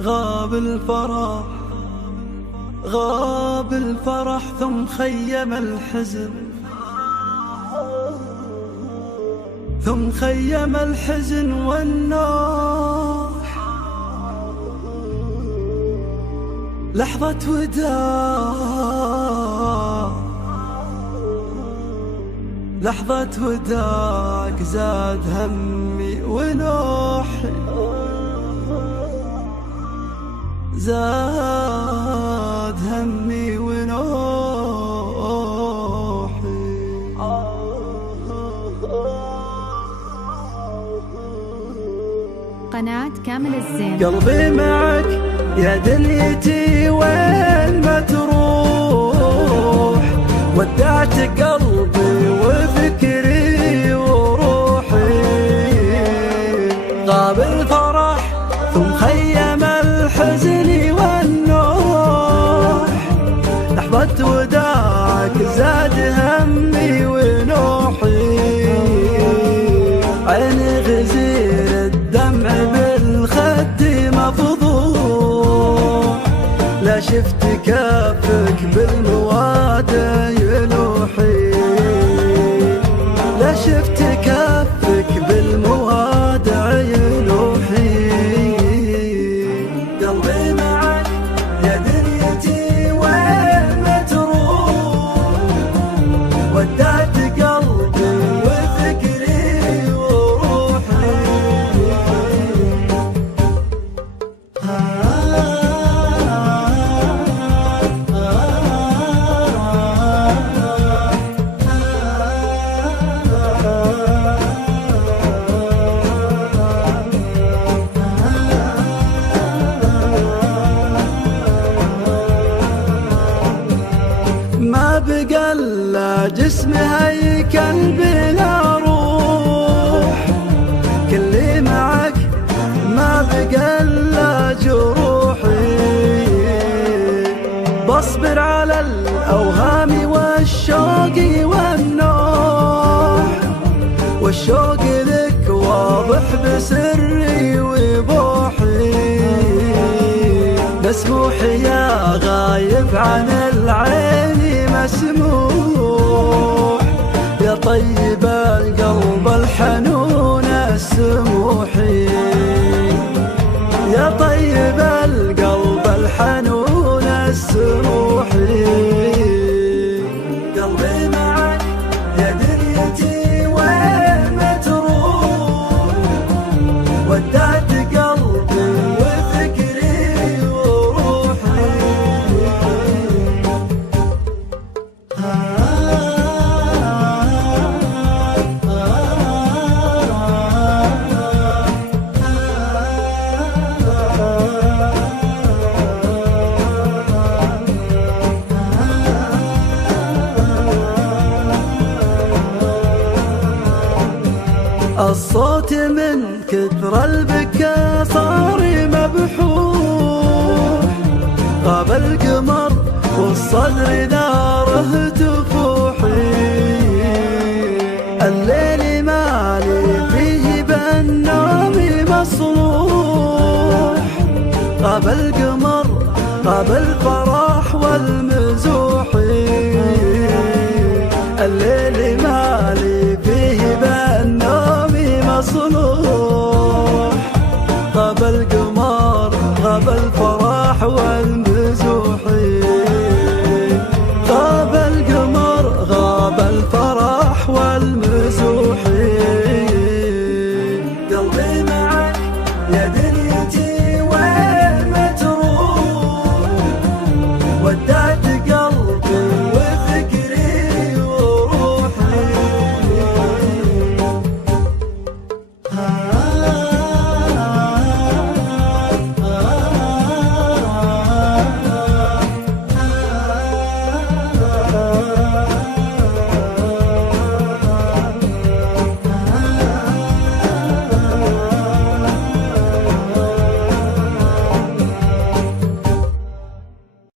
غاب الفرح غاب الفرح ثم خيم الحزن، ثم خيم الحزن والنوح. لحظة وداع لحظة وداعك زاد همي ونوحي، زاد همي ونوحي. قناة كامل الزين. قلبي معك يا دنيتي وين ما تروح، ودعت قلبي وفكري وروحي. غاب الفرح ثم خيم الحزن والنوح. لحظة وداعك زاد همي ونوحي. عيني غزير الدمع بالخد مفضوح، لا شفت كافك بالموادة يلوحي، لا شفت كافك بالموادة يلوحي. قلبي معك يا دنيتي وين ما تروح، ودعت قلبي وفكري وروحي. ما بقى الا جسم هيكل بلا روح، كلي معك ما بقى الا جروحي. بصبر على الاوهام والشوق والنوح، والشوق لك واضح بسري وبوحي. مسموح يا غايب عن العين مسموح، يا طيب القلب الحنون السموحي، يا طيب القلب الحنون السموحي. قلبي معك يا دنيتي وين ما تروح، ودعت قلبي وفكري وروحي. الصوت من كثر البكا صار مبحوح، غاب القمر والصدر ناره تفوحي. الليل مالي فيه بالنوم مصلوح، غاب القمر غاب الفرح والمزوحي. الليل مالي فيه بالنوم مصلوح، غاب القمر غاب الفرح والمزوحي.